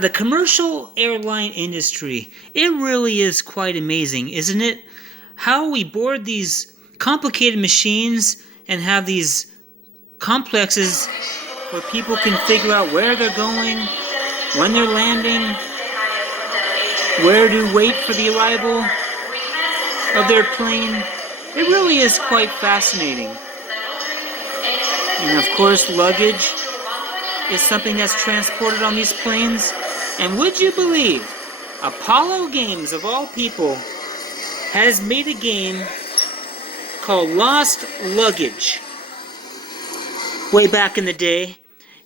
The commercial airline industry, it really is quite amazing, isn't it? How we board these complicated machines and have these complexes where people can figure out where they're going, when they're landing, where to wait for the arrival of their plane. It really is quite fascinating. And of course, luggage is something that's transported on these planes. And would you believe, Apollo Games, of all people, has made a game called Lost Luggage way back in the day.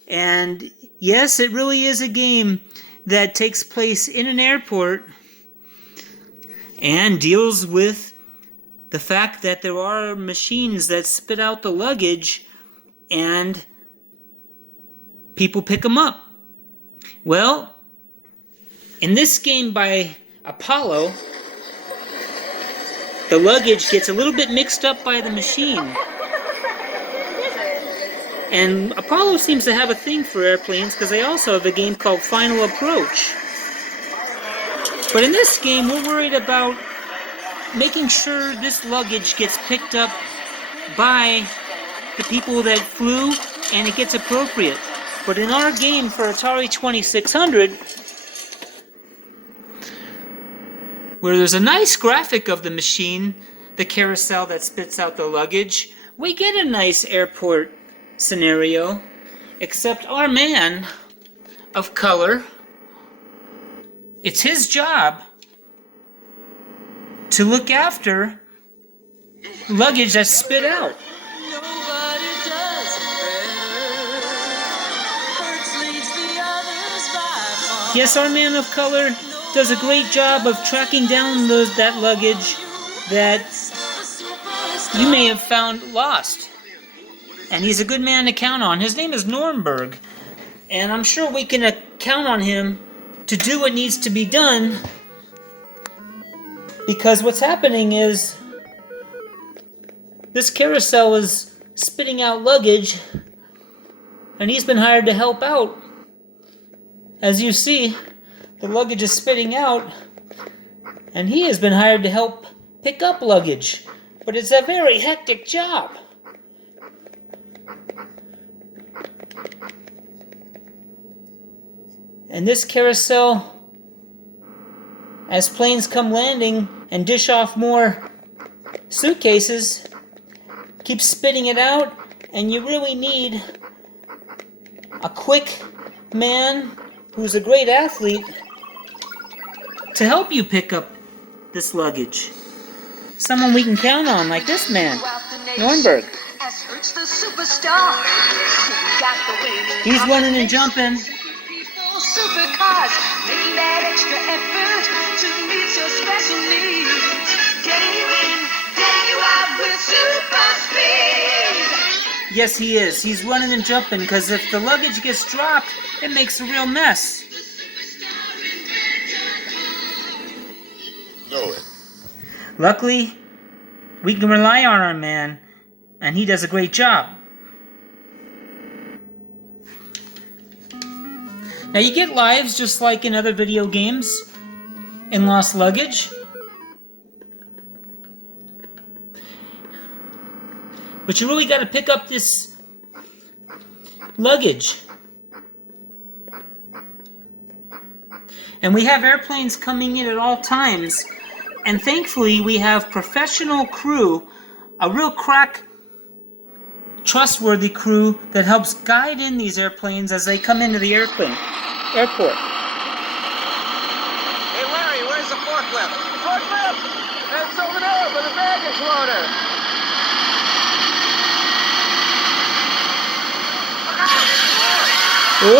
And yes, it really is a game that takes place in an airport and deals with the fact that there are machines that spit out the luggage and people pick them up. Well, in this game by Apollo, the luggage gets a little bit mixed up by the machine. And Apollo seems to have a thing for airplanes because they also have a game called Final Approach. But in this game, we're worried about making sure this luggage gets picked up by the people that flew and it gets appropriate. But in our game for Atari 2600, where there's a nice graphic of the machine, the carousel that spits out the luggage, we get a nice airport scenario, except our man of color, it's his job to look after luggage that's spit out. Yes, our man of color does a great job of tracking down that luggage that you may have found lost. And he's a good man to count on. His name is Nuremberg. And I'm sure we can count on him to do what needs to be done. Because what's happening is this carousel is spitting out luggage. And he's been hired to help out. As you see, the luggage is spitting out. And he has been hired to help pick up luggage. But it's a very hectic job. And this carousel, as planes come landing and dish off more suitcases, keeps spitting it out, and you really need a quick man who's a great athlete to help you pick up this luggage. Someone we can count on, like this man, Nuremberg. He's running and jumping. Supercars, making that extra effort to meet your special needs. Getting you in, getting you out with super speed. Yes, he is. He's running and jumping because if the luggage gets dropped, it makes a real mess. Know it. Luckily, we can rely on our man, and he does a great job. Now you get lives just like in other video games in Lost Luggage. But you really got to pick up this luggage. And we have airplanes coming in at all times. And thankfully we have professional crew, a real crack, trustworthy crew that helps guide in these airplanes as they come into the airport. Hey, Larry, where's the forklift? Forklift! It's over there with the baggage loader.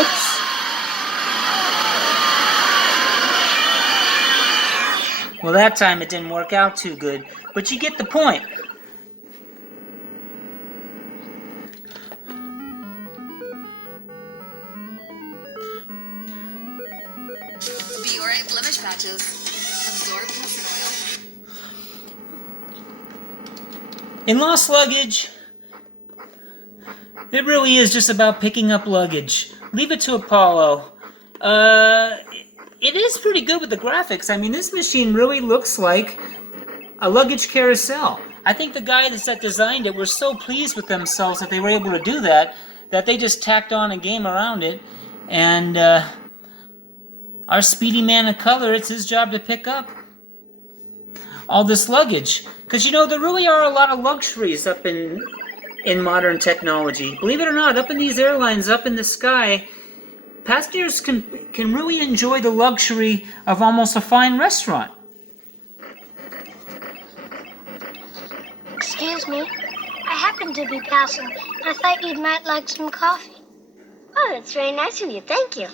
Oops. Well, that time it didn't work out too good, but you get the point. be alright. Blemish patches. Absorb mustard oil. In Lost Luggage, it really is just about picking up luggage. Leave it to Apollo. It is pretty good with the graphics. I mean, this machine really looks like a luggage carousel. I think the guys that designed it were so pleased with themselves that they were able to do that, that they just tacked on a game around it. And our speedy man of color, it's his job to pick up all this luggage. Because, you know, there really are a lot of luxuries up in modern technology. Believe it or not, up in these airlines, up in the sky, passengers can really enjoy the luxury of almost a fine restaurant. Excuse me. I happened to be passing. I thought you might like some coffee. Oh, that's very nice of you. Thank you.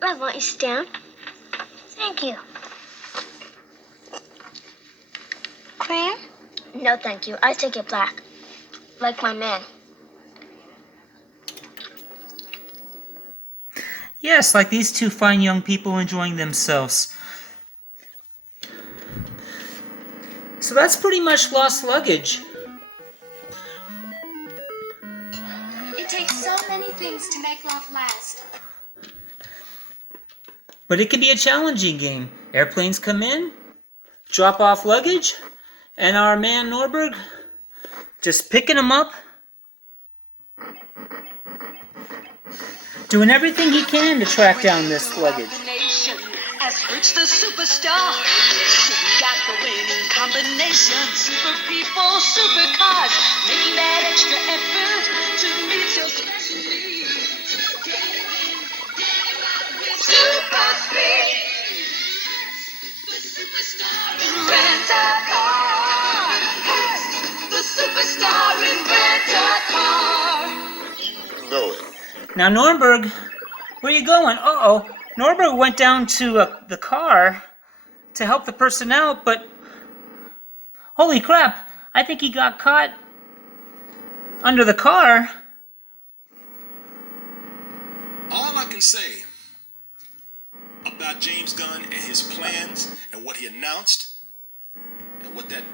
Well, won't you sit down? Thank you. Cream? No, thank you. I take it black. Like my man. Yes, like these two fine young people enjoying themselves. So that's pretty much Lost Luggage. It takes so many things to make love last. But it can be a challenging game. Airplanes come in, drop off luggage, and our man Norberg just picking them up, doing everything he can to track down this luggage. As Rich the superstar, she got the winning combination. Super people, super cars, making that extra effort to meet your special needs. Super speed, the superstar in rent-a-car. Hey, the superstar in rent-a-car. You know it. Now, Norberg, where you going? Uh-oh. Norberg went down to the car to help the person out, but holy crap, I think he got caught under the car. All I can say about James Gunn and his plans and what he announced and what that